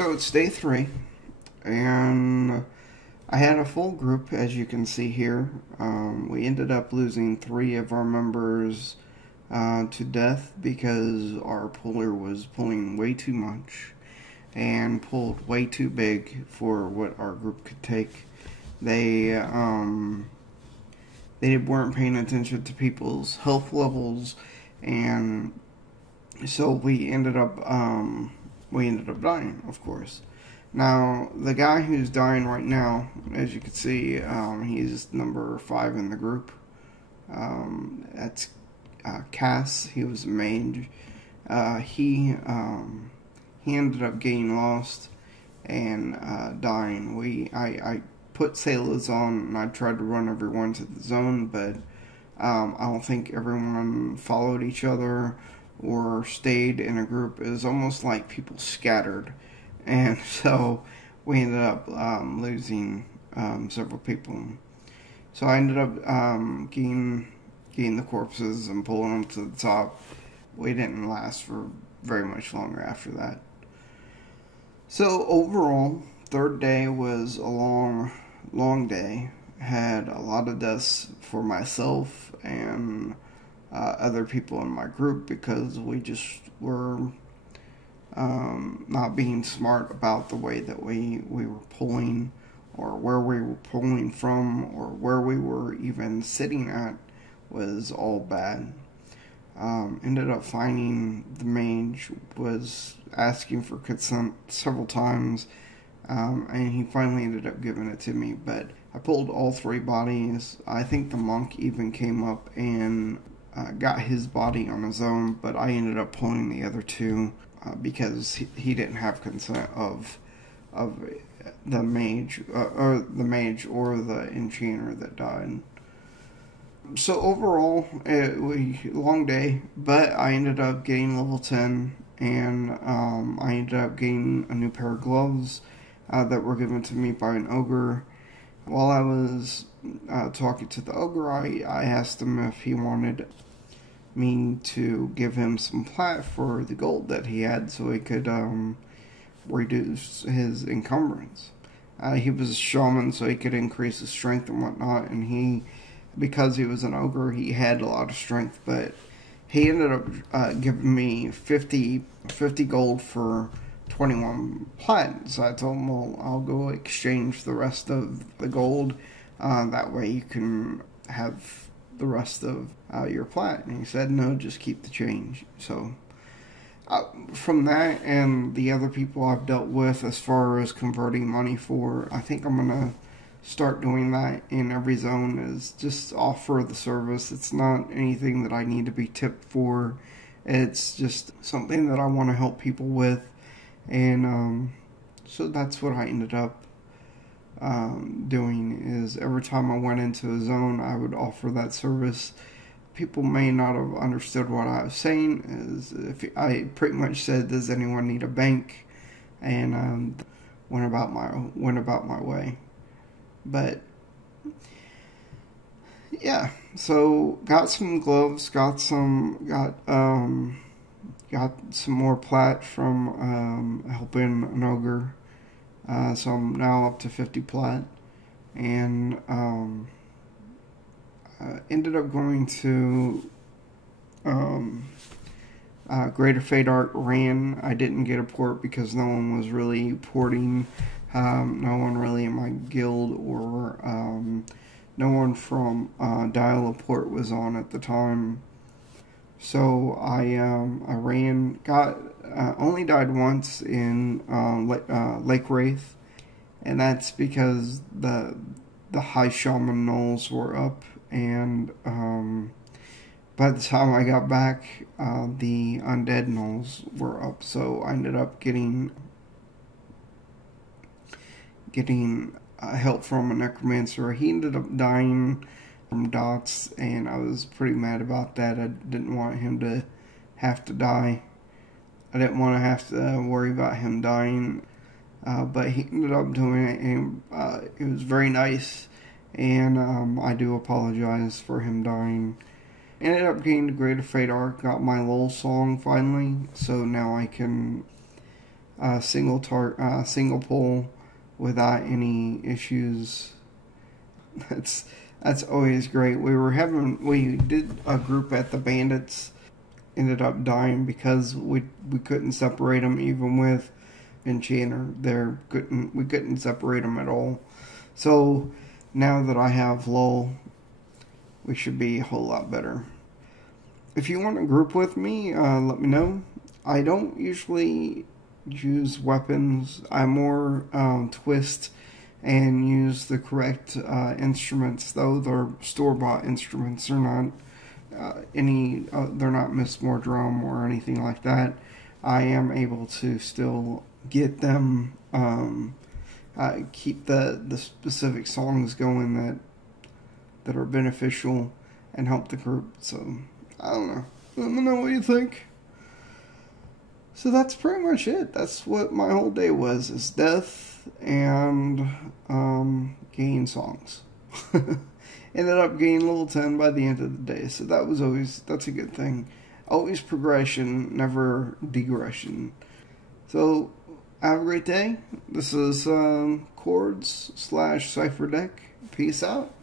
So it's day 3, and I had a full group, as you can see here. We ended up losing 3 of our members to death because our puller was pulling way too much and pulled way too big for what our group could take. They weren't paying attention to people's health levels, and so we ended up dying, of course. Now, the guy who's dying right now, as you can see, he's number 5 in the group. That's Cass. He was a mage. He ended up getting lost and dying. I put sailors on and I tried to run everyone to the zone, but I don't think everyone followed each other or stayed in a group. It was almost like people scattered, and so we ended up losing several people. So I ended up getting the corpses and pulling them to the top. We didn't last for very much longer after that. So overall, third day was a long day. Had a lot of deaths for myself and other people in my group because we just were not being smart about the way that we were pulling, or where we were pulling from, or where we were even sitting at was all bad. Ended up finding the mage was asking for consent several times, and he finally ended up giving it to me, but I pulled all 3 bodies. I think the monk even came up and got his body on his own, but I ended up pulling the other 2 because he didn't have consent of the mage or the enchanter that died. So overall, long day, but I ended up getting level 10, and I ended up getting a new pair of gloves that were given to me by an ogre. While I was talking to the ogre, I asked him if he wanted me to give him some plat for the gold that he had so he could reduce his encumbrance. He was a shaman, so he could increase his strength and whatnot, and because he was an ogre, he had a lot of strength, but he ended up giving me 50 gold for 21 plat. So I told him, well, I'll go exchange the rest of the gold. That way you can have the rest of your plat. And he said, no, just keep the change. So from that and the other people I've dealt with as far as converting money for, I think I'm going to start doing that in every zone, is just offer the service. It's not anything that I need to be tipped for. It's just something that I want to help people with. And so that's what I ended up doing, is every time I went into a zone, I would offer that service. People may not have understood what I was saying, is if I pretty much said, does anyone need a bank? And went about my way. But yeah, so got some gloves, got some more plat from helping an ogre. So I'm now up to 50 plat, and ended up going to Greater Faydark ran. I didn't get a port because no one was really porting. No one really in my guild, or no one from Dial of Port was on at the time. So I ran, only died once in Lake Wraith, and that's because the high shaman knolls were up, and by the time I got back, the undead knolls were up. So I ended up getting help from a necromancer. He ended up dying from dots, and I was pretty mad about that. I didn't want him to have to die. I didn't want to have to worry about him dying, but he ended up doing it, and it was very nice, and I do apologize for him dying. Ended up getting to Greater Faydark, got my lull song finally, so now I can single pull without any issues. That's always great. We did a group at the Bandits, ended up dying because we couldn't separate them even with Enchanter. We couldn't separate them at all. So now that I have Lull, we should be a whole lot better. If you want to group with me, let me know. I don't usually use weapons. I more twist and use the correct instruments, though they're store-bought instruments. They're not they're not Miss More Drum or anything like that. I am able to still get them, keep the specific songs going that are beneficial and help the group. So I don't know. Let me know what you think. So that's pretty much it. That's what my whole day was, is death and gain songs. Ended up gaining level 10 by the end of the day, so that's a good thing. Always progression, never degression. So have a great day. This is Chords / Cipher Dec. Peace out.